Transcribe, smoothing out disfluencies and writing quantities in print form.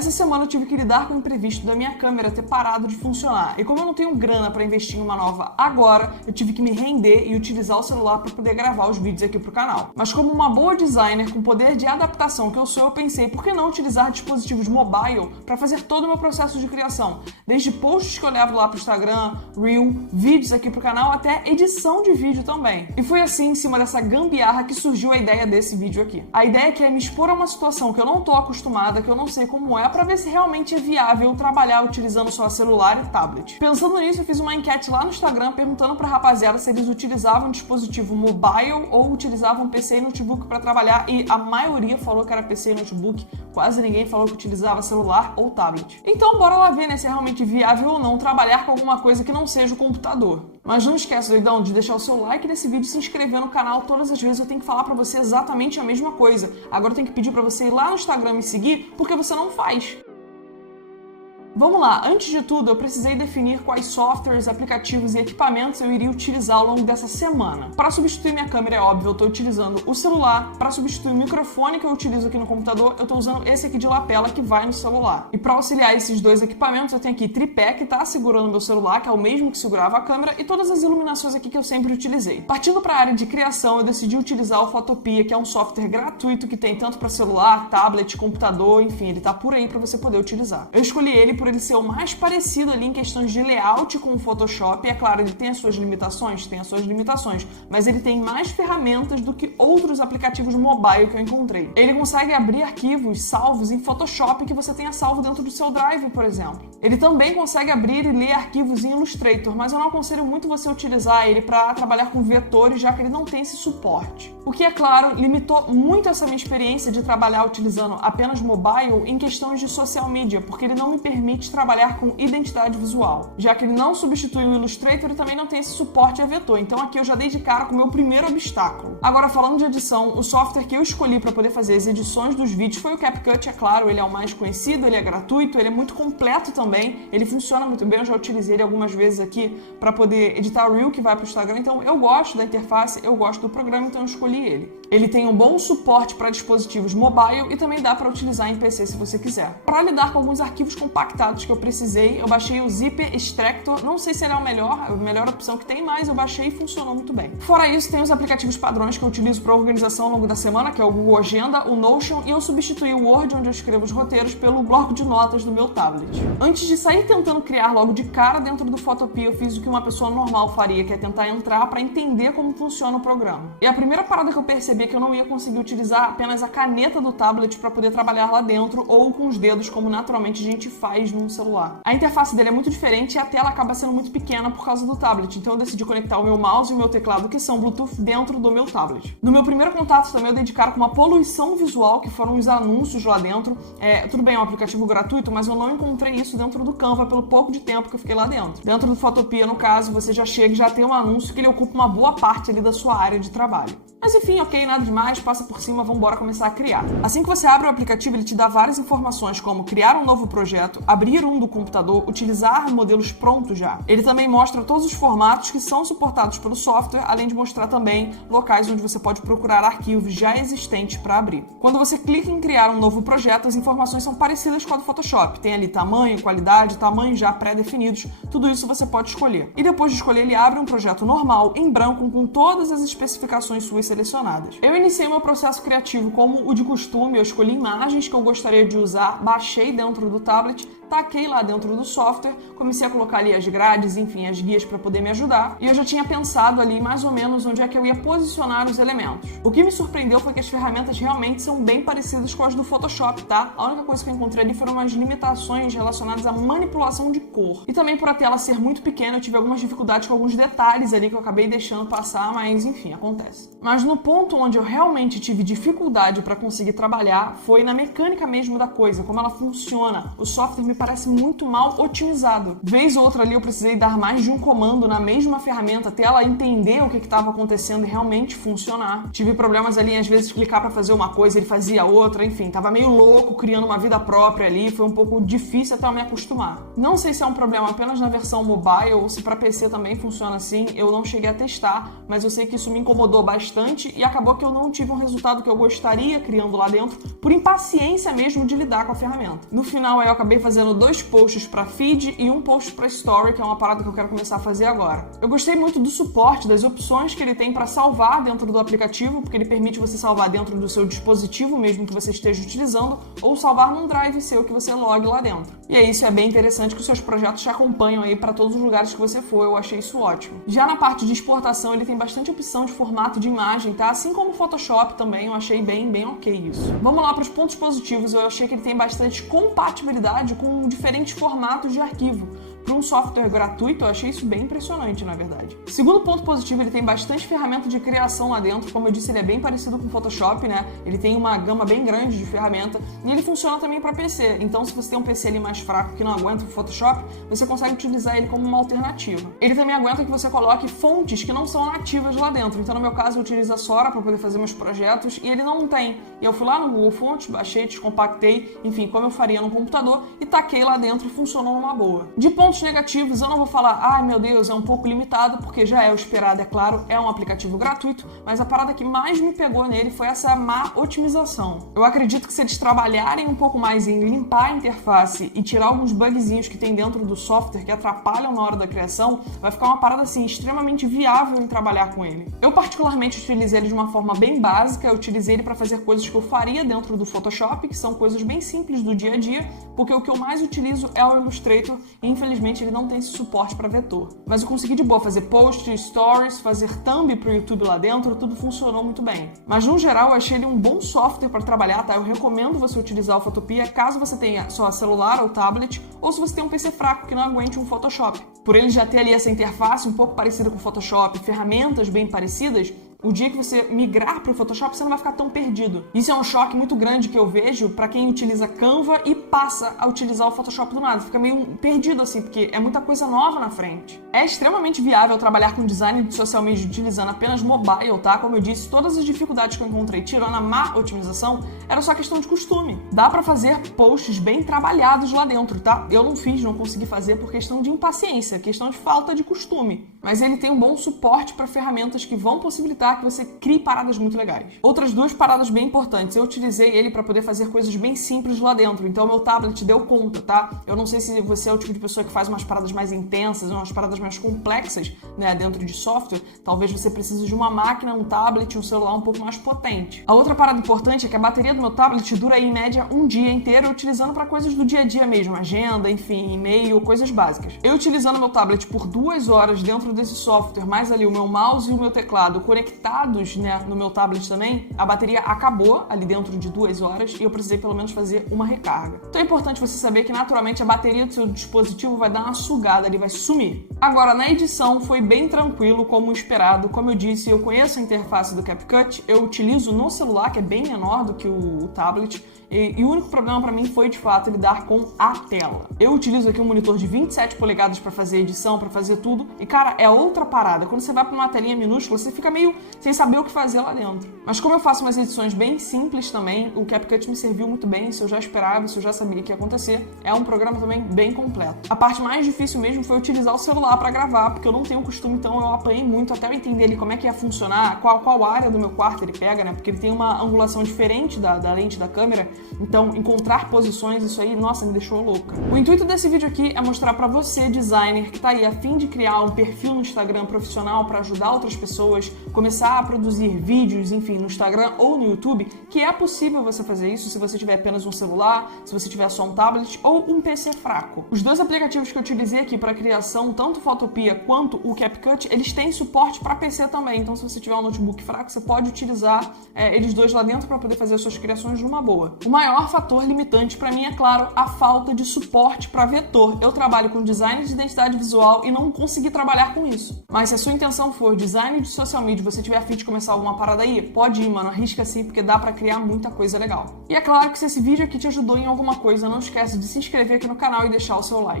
Essa semana eu tive que lidar com o imprevisto da minha câmera ter parado de funcionar, e como eu não tenho grana para investir em uma nova agora, eu tive que me render e utilizar o celular para poder gravar os vídeos aqui pro canal. Mas como uma boa designer com poder de adaptação que eu sou, eu pensei, por que não utilizar dispositivos mobile para fazer todo o meu processo de criação? Desde posts que eu levo lá pro Instagram, Reel, vídeos aqui pro canal, até edição de vídeo também. E foi assim, em cima dessa gambiarra, que surgiu a ideia desse vídeo aqui. A ideia aqui é me expor a uma situação que eu não tô acostumada, que eu não sei como é, para ver se realmente é viável trabalhar utilizando só celular e tablet. Pensando nisso, eu fiz uma enquete lá no Instagram perguntando pra rapaziada se eles utilizavam um dispositivo mobile ou utilizavam PC e notebook para trabalhar, e a maioria falou que era PC e notebook, quase ninguém falou que utilizava celular ou tablet. Então bora lá ver, né, se é realmente viável ou não trabalhar com alguma coisa que não seja o computador. Mas não esquece, doidão, de deixar o seu like nesse vídeo e se inscrever no canal. Todas as vezes eu tenho que falar pra você exatamente a mesma coisa. Agora eu tenho que pedir pra você ir lá no Instagram me seguir, porque você não faz. Vamos lá, antes de tudo eu precisei definir quais softwares, aplicativos e equipamentos eu iria utilizar ao longo dessa semana. Para substituir minha câmera, é óbvio, eu estou utilizando o celular. Para substituir o microfone que eu utilizo aqui no computador, eu estou usando esse aqui de lapela que vai no celular. E para auxiliar esses dois equipamentos, eu tenho aqui tripé, que está segurando meu celular, que é o mesmo que segurava a câmera, e todas as iluminações aqui que eu sempre utilizei. Partindo para a área de criação, eu decidi utilizar o Photopea, que é um software gratuito que tem tanto para celular, tablet, computador, enfim, ele está por aí para você poder utilizar. Eu escolhi ele por ele ser o mais parecido ali em questões de layout com o Photoshop. É claro, ele tem as suas limitações, mas ele tem mais ferramentas do que outros aplicativos mobile que eu encontrei. Ele consegue abrir arquivos salvos em Photoshop que você tenha salvo dentro do seu Drive, por exemplo. Ele também consegue abrir e ler arquivos em Illustrator, mas eu não aconselho muito você utilizar ele para trabalhar com vetores, já que ele não tem esse suporte. O que, é claro, limitou muito essa minha experiência de trabalhar utilizando apenas mobile em questões de social media, porque ele não me permite trabalhar com identidade visual, já que ele não substitui o Illustrator e também não tem esse suporte a vetor. Então aqui eu já dei de cara com o meu primeiro obstáculo. Agora, falando de edição, o software que eu escolhi para poder fazer as edições dos vídeos foi o CapCut. É claro, ele é o mais conhecido, ele é gratuito, ele é muito completo também, ele funciona muito bem, eu já utilizei ele algumas vezes aqui para poder editar o Reel que vai para o Instagram, então eu gosto da interface, eu gosto do programa, então eu escolhi ele. Ele tem um bom suporte para dispositivos mobile e também dá para utilizar em PC se você quiser. Para lidar com alguns arquivos compactados que eu precisei, eu baixei o Zipper Extractor. Não sei se ele é a melhor opção que tem, mas eu baixei e funcionou muito bem. Fora isso, tem os aplicativos padrões que eu utilizo para organização ao longo da semana, que é o Google Agenda, o Notion, e eu substituí o Word, onde eu escrevo os roteiros, pelo bloco de notas do meu tablet. Antes de sair tentando criar logo de cara dentro do Photopea, eu fiz o que uma pessoa normal faria, que é tentar entrar para entender como funciona o programa. E a primeira parada que eu percebi é que eu não ia conseguir utilizar apenas a caneta do tablet para poder trabalhar lá dentro, ou com os dedos, como naturalmente a gente faz num celular. A interface dele é muito diferente e a tela acaba sendo muito pequena por causa do tablet, então eu decidi conectar o meu mouse e o meu teclado, que são Bluetooth, dentro do meu tablet. No meu primeiro contato também eu dei de cara com uma poluição visual, que foram os anúncios lá dentro. Tudo bem, é um aplicativo gratuito, mas eu não encontrei isso dentro do Canva pelo pouco de tempo que eu fiquei lá dentro. Dentro do Photopea, no caso, você já chega e já tem um anúncio que ele ocupa uma boa parte ali da sua área de trabalho. Mas enfim, ok, nada demais, passa por cima, vamos embora começar a criar. Assim que você abre o aplicativo, ele te dá várias informações, como criar um novo projeto, abrir um do computador, utilizar modelos prontos já. Ele também mostra todos os formatos que são suportados pelo software, além de mostrar também locais onde você pode procurar arquivos já existentes para abrir. Quando você clica em criar um novo projeto, as informações são parecidas com a do Photoshop. Tem ali tamanho, qualidade, tamanhos já pré-definidos, tudo isso você pode escolher. E depois de escolher, ele abre um projeto normal, em branco, com todas as especificações suas selecionadas. Eu iniciei meu processo criativo como o de costume, eu escolhi imagens que eu gostaria de usar, baixei dentro do tablet, taquei lá dentro do software, comecei a colocar ali as grades, enfim, as guias para poder me ajudar, e eu já tinha pensado ali mais ou menos onde é que eu ia posicionar os elementos. O que me surpreendeu foi que as ferramentas realmente são bem parecidas com as do Photoshop, tá? A única coisa que eu encontrei ali foram as limitações relacionadas à manipulação de cor. E também por a tela ser muito pequena, eu tive algumas dificuldades com alguns detalhes ali que eu acabei deixando passar, mas enfim, acontece. Mas no ponto onde eu realmente tive dificuldade para conseguir trabalhar foi na mecânica mesmo da coisa, como ela funciona. O software me parece muito mal otimizado. Vez ou outra ali eu precisei dar mais de um comando na mesma ferramenta até ela entender o que estava acontecendo e realmente funcionar. Tive problemas ali, às vezes, clicar para fazer uma coisa, ele fazia outra, enfim, tava meio louco, criando uma vida própria ali, foi um pouco difícil até eu me acostumar. Não sei se é um problema apenas na versão mobile ou se para PC também funciona assim, eu não cheguei a testar, mas eu sei que isso me incomodou bastante e acabou que eu não tive um resultado que eu gostaria criando lá dentro, por impaciência mesmo de lidar com a ferramenta. No final, eu acabei fazendo 2 posts para feed e um post para story, que é uma parada que eu quero começar a fazer agora. Eu gostei muito do suporte, das opções que ele tem para salvar dentro do aplicativo, porque ele permite você salvar dentro do seu dispositivo mesmo que você esteja utilizando, ou salvar num drive seu que você logue lá dentro. E aí isso é bem interessante que os seus projetos te acompanham aí para todos os lugares que você for, eu achei isso ótimo. Já na parte de exportação, ele tem bastante opção de formato de imagem, tá? Assim como o Photoshop também, eu achei bem ok isso. Vamos lá para os pontos positivos, eu achei que ele tem bastante compatibilidade com diferentes formatos de arquivo. Para um software gratuito, eu achei isso bem impressionante, na verdade. Segundo ponto positivo, ele tem bastante ferramenta de criação lá dentro. Como eu disse, ele é bem parecido com o Photoshop, né? Ele tem uma gama bem grande de ferramenta e ele funciona também para PC. Então, se você tem um PC ali mais fraco que não aguenta o Photoshop, você consegue utilizar ele como uma alternativa. Ele também aguenta que você coloque fontes que não são nativas lá dentro. Então, no meu caso, eu utilizo a Sora para poder fazer meus projetos e ele não tem. E eu fui lá no Google Fontes, baixei, descompactei, enfim, como eu faria no computador e taquei lá dentro e funcionou numa boa. De pontos negativos, eu não vou falar, ai meu Deus, é um pouco limitado, porque já é o esperado, é claro, é um aplicativo gratuito, mas a parada que mais me pegou nele foi essa má otimização. Eu acredito que se eles trabalharem um pouco mais em limpar a interface e tirar alguns bugzinhos que tem dentro do software que atrapalham na hora da criação, vai ficar uma parada assim, extremamente viável em trabalhar com ele. Eu particularmente utilizei ele de uma forma bem básica, eu utilizei ele para fazer coisas que eu faria dentro do Photoshop, que são coisas bem simples do dia a dia, porque o que eu mais utilizo é o Illustrator e infelizmente ele não tem esse suporte para vetor. Mas eu consegui de boa fazer posts, stories, fazer thumb pro YouTube lá dentro, tudo funcionou muito bem. Mas no geral eu achei ele um bom software para trabalhar, tá? Eu recomendo você utilizar o Photopea caso você tenha só celular ou tablet, ou se você tem um PC fraco que não aguente um Photoshop. Por ele já ter ali essa interface um pouco parecida com o Photoshop, ferramentas bem parecidas, o dia que você migrar para o Photoshop, você não vai ficar tão perdido. Isso é um choque muito grande que eu vejo para quem utiliza Canva e passa a utilizar o Photoshop do nada. Fica meio perdido assim, porque é muita coisa nova na frente. É extremamente viável trabalhar com design de social media utilizando apenas mobile, tá? Como eu disse, todas as dificuldades que eu encontrei tirando a má otimização era só questão de costume. Dá para fazer posts bem trabalhados lá dentro, tá? Eu não fiz, não consegui fazer por questão de impaciência, questão de falta de costume. Mas ele tem um bom suporte para ferramentas que vão possibilitar que você crie paradas muito legais. Outras 2 paradas bem importantes. Eu utilizei ele para poder fazer coisas bem simples lá dentro. Então, meu tablet deu conta, tá? Eu não sei se você é o tipo de pessoa que faz umas paradas mais intensas, umas paradas mais complexas, né, dentro de software. Talvez você precise de uma máquina, um tablet, um celular um pouco mais potente. A outra parada importante é que a bateria do meu tablet dura aí, em média, um dia inteiro, utilizando para coisas do dia a dia mesmo, agenda, enfim, e-mail, coisas básicas. Eu utilizando meu tablet por 2 horas dentro desse software, mais ali o meu mouse e o meu teclado conectados, né, no meu tablet também, a bateria acabou ali dentro de 2 horas e eu precisei pelo menos fazer uma recarga. Então é importante você saber que naturalmente a bateria do seu dispositivo vai dar uma sugada ali, vai sumir. Agora, na edição foi bem tranquilo, como esperado. Como eu disse, eu conheço a interface do CapCut, eu utilizo no celular, que é bem menor do que o tablet, e o único problema para mim foi, de fato, lidar com a tela. Eu utilizo aqui um monitor de 27 polegadas para fazer edição, para fazer tudo, e cara, é outra parada. Quando você vai para uma telinha minúscula, você fica meio sem saber o que fazer lá dentro. Mas como eu faço umas edições bem simples também, o CapCut me serviu muito bem, isso eu já esperava, isso eu já sabia que ia acontecer. É um programa também bem completo. A parte mais difícil mesmo foi utilizar o celular para gravar, porque eu não tenho costume, então eu apanhei muito até eu entender ali como é que ia funcionar, qual área do meu quarto ele pega, né? Porque ele tem uma angulação diferente da lente da câmera, então encontrar posições, isso aí, nossa, me deixou louca. O intuito desse vídeo aqui é mostrar para você, designer, que tá aí a fim de criar um perfil no Instagram profissional para ajudar outras pessoas, começar a produzir vídeos, enfim, no Instagram ou no YouTube, que é possível você fazer isso se você tiver apenas um celular, se você tiver só um tablet ou um PC fraco. Os 2 aplicativos que eu utilizei aqui para criação, tanto o Photopea quanto o CapCut, eles têm suporte para PC também, então se você tiver um notebook fraco, você pode utilizar eles 2 lá dentro para poder fazer as suas criações numa boa. O O maior fator limitante para mim é, claro, a falta de suporte para vetor. Eu trabalho com design de identidade visual e não consegui trabalhar com isso. Mas se a sua intenção for design de social media e você tiver a fim de começar alguma parada aí, pode ir, mano, arrisca sim, porque dá para criar muita coisa legal. E é claro que se esse vídeo aqui te ajudou em alguma coisa, não esquece de se inscrever aqui no canal e deixar o seu like.